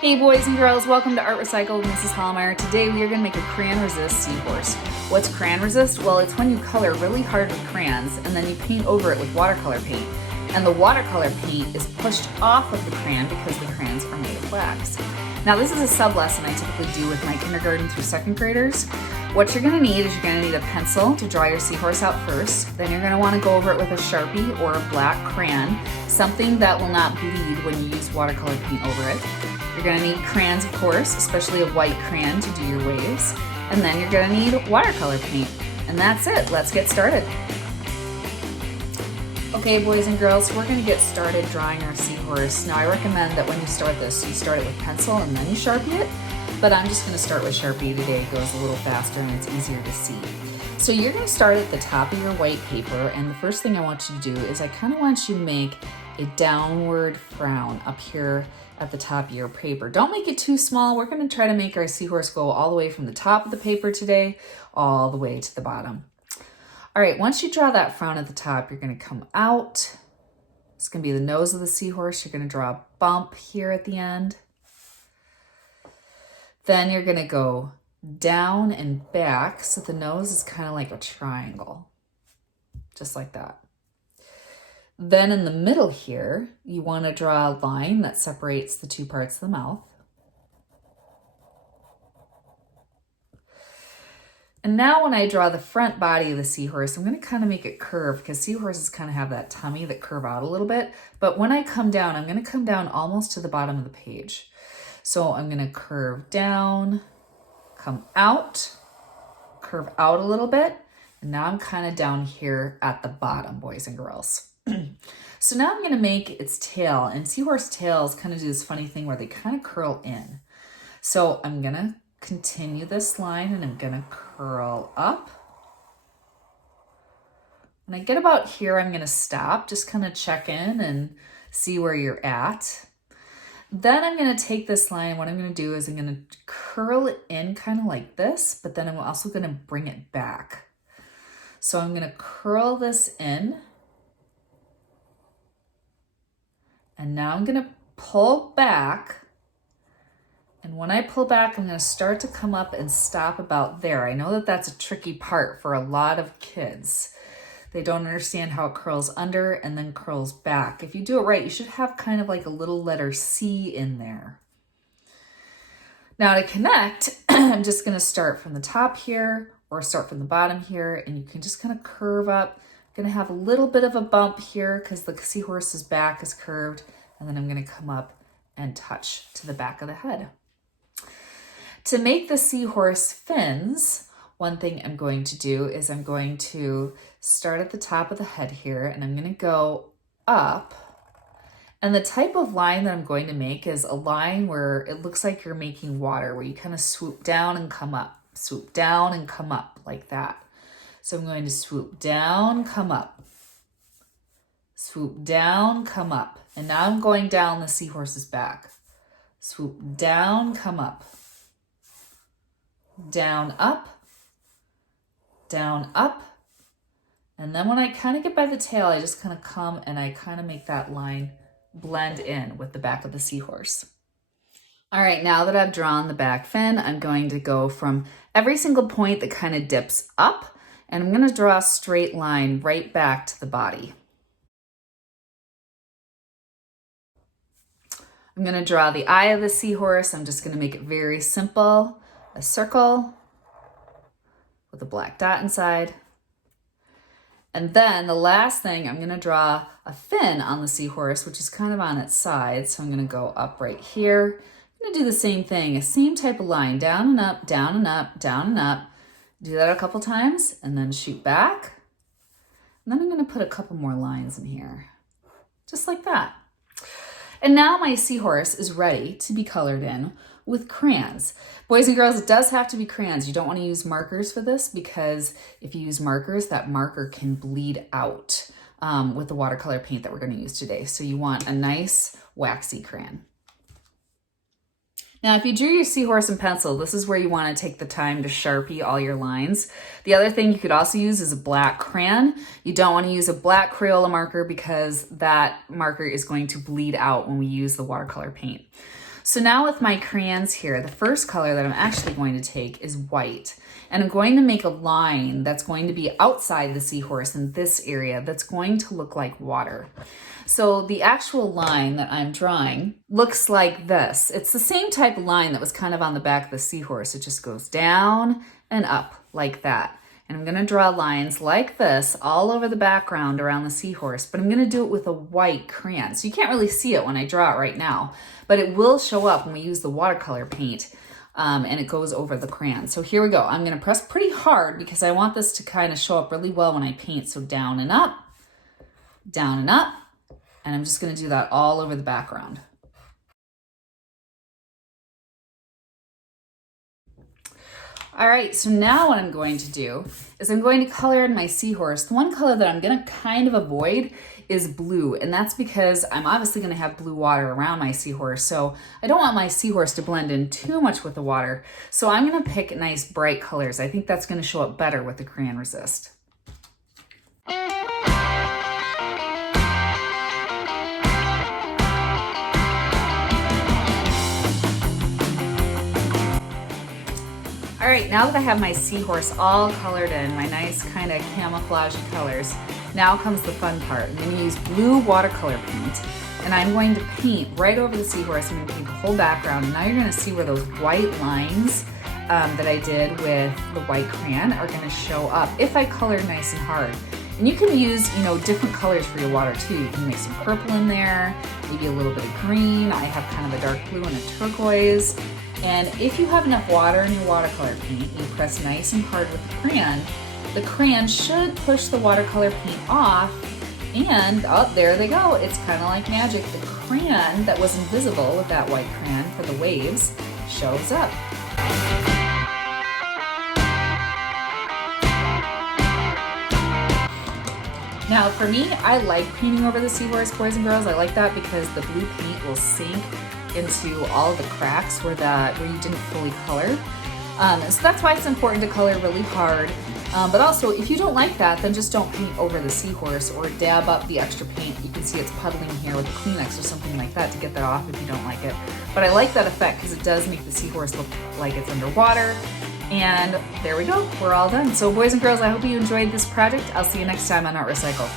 Hey boys and girls, welcome to Art Recycled. Mrs. Hallmeyer. Today we are going to make a crayon resist seahorse. What's crayon resist? Well, it's when you color really hard with crayons and then you paint over it with watercolor paint. And the watercolor paint is pushed off of the crayon because the crayons are made of wax. Now this is a sub lesson I typically do with my kindergarten through second graders. What you're going to need is you're going to need a pencil to draw your seahorse out first. Then you're going to want to go over it with a Sharpie or a black crayon, something that will not bleed when you use watercolor paint over it. You're going to need crayons, of course, especially a white crayon to do your waves. And then you're going to need watercolor paint. And that's it. Let's get started. Okay, boys and girls, we're going to get started drawing our seahorse. Now, I recommend that when you start this, you start it with pencil and then you Sharpie it. But I'm just going to start with Sharpie today. It goes a little faster and it's easier to see. So you're going to start at the top of your white paper. And the first thing I want you to do is I kind of want you to make a downward frown up here at the top of your paper. Don't make it too small. We're going to try to make our seahorse go all the way from the top of the paper today, all the way to the bottom. All right, once you draw that frown at the top, you're going to come out. It's going to be the nose of the seahorse. You're going to draw a bump here at the end. Then you're going to go down and back, so the nose is kind of like a triangle, just like that. Then in the middle here, you want to draw a line that separates the two parts of the mouth. And now when I draw the front body of the seahorse, I'm going to kind of make it curve because seahorses kind of have that tummy that curve out a little bit. But when I come down, I'm going to come down almost to the bottom of the page. So I'm going to curve down, come out, curve out a little bit. And now I'm kind of down here at the bottom, boys and girls. So now I'm going to make its tail, and seahorse tails kind of do this funny thing where they kind of curl in. So I'm going to continue this line and I'm going to curl up. When I get about here, I'm going to stop, just kind of check in and see where you're at. Then I'm going to take this line. What I'm going to do is I'm going to curl it in kind of like this, but then I'm also going to bring it back. So I'm going to curl this in. And now I'm going to pull back. And when I pull back, I'm going to start to come up and stop about there. I know that that's a tricky part for a lot of kids. They don't understand how it curls under and then curls back. If you do it right, you should have kind of like a little letter C in there. Now to connect, I'm just going to start from the top here or start from the bottom here, and you can just kind of curve up. I'm going to have a little bit of a bump here because the seahorse's back is curved, and then I'm going to come up and touch to the back of the head. To make the seahorse fins, one thing I'm going to do is I'm going to start at the top of the head here, and I'm going to go up. And the type of line that I'm going to make is a line where it looks like you're making water, where you kind of swoop down and come up, swoop down and come up like that. So I'm going to swoop down, come up, swoop down, come up. And now I'm going down the seahorse's back. Swoop down, come up, down, up, down, up. And then when I kind of get by the tail, I just kind of come and I kind of make that line blend in with the back of the seahorse. All right, now that I've drawn the back fin, I'm going to go from every single point that kind of dips up, and I'm going to draw a straight line right back to the body. I'm going to draw the eye of the seahorse. I'm just going to make it very simple. A circle with a black dot inside. And then the last thing, I'm going to draw a fin on the seahorse, which is kind of on its side. So I'm going to go up right here. I'm going to do the same thing, a same type of line, down and up, down and up, down and up. Do that a couple times and then shoot back. And then I'm going to put a couple more lines in here, just like that. And now my seahorse is ready to be colored in with crayons. Boys and girls, it does have to be crayons. You don't want to use markers for this because if you use markers, that marker can bleed out with the watercolor paint that we're going to use today. So you want a nice waxy crayon. Now, if you drew your seahorse in pencil, this is where you want to take the time to Sharpie all your lines. The other thing you could also use is a black crayon. You don't want to use a black Crayola marker because that marker is going to bleed out when we use the watercolor paint. So now with my crayons here, the first color that I'm actually going to take is white. And I'm going to make a line that's going to be outside the seahorse in this area that's going to look like water. So the actual line that I'm drawing looks like this. It's the same type of line that was kind of on the back of the seahorse. It just goes down and up like that. And I'm gonna draw lines like this all over the background around the seahorse, but I'm gonna do it with a white crayon. So you can't really see it when I draw it right now, but it will show up when we use the watercolor paint and it goes over the crayon. So here we go. I'm gonna press pretty hard because I want this to kind of show up really well when I paint. So down and up, down and up. And I'm just gonna do that all over the background. All right, so now what I'm going to do is I'm going to color in my seahorse. The one color that I'm gonna kind of avoid is blue, and that's because I'm obviously gonna have blue water around my seahorse, so I don't want my seahorse to blend in too much with the water. So I'm gonna pick nice bright colors. I think that's gonna show up better with the Crayon Resist. All right, now that I have my seahorse all colored in, my nice kind of camouflage colors, now comes the fun part. I'm going to use blue watercolor paint, and I'm going to paint right over the seahorse. I'm going to paint the whole background, and now you're going to see where those white lines that I did with the white crayon are going to show up if I color nice and hard. And you can use, different colors for your water too. You can make some purple in there, maybe a little bit of green. I have kind of a dark blue and a turquoise. And if you have enough water in your watercolor paint, you press nice and hard with the crayon should push the watercolor paint off, and oh, there they go. It's kind of like magic. The crayon that was invisible with that white crayon for the waves shows up. Now for me, I like painting over the seahorse, boys and girls. I like that because the blue paint will sink into all the cracks where you didn't fully color. So that's why it's important to color really hard. But also, if you don't like that, then just don't paint over the seahorse or dab up the extra paint. You can see it's puddling here with a Kleenex or something like that to get that off if you don't like it. But I like that effect because it does make the seahorse look like it's underwater. And there we go, we're all done. So boys and girls, I hope you enjoyed this project. I'll see you next time on Art Recycle.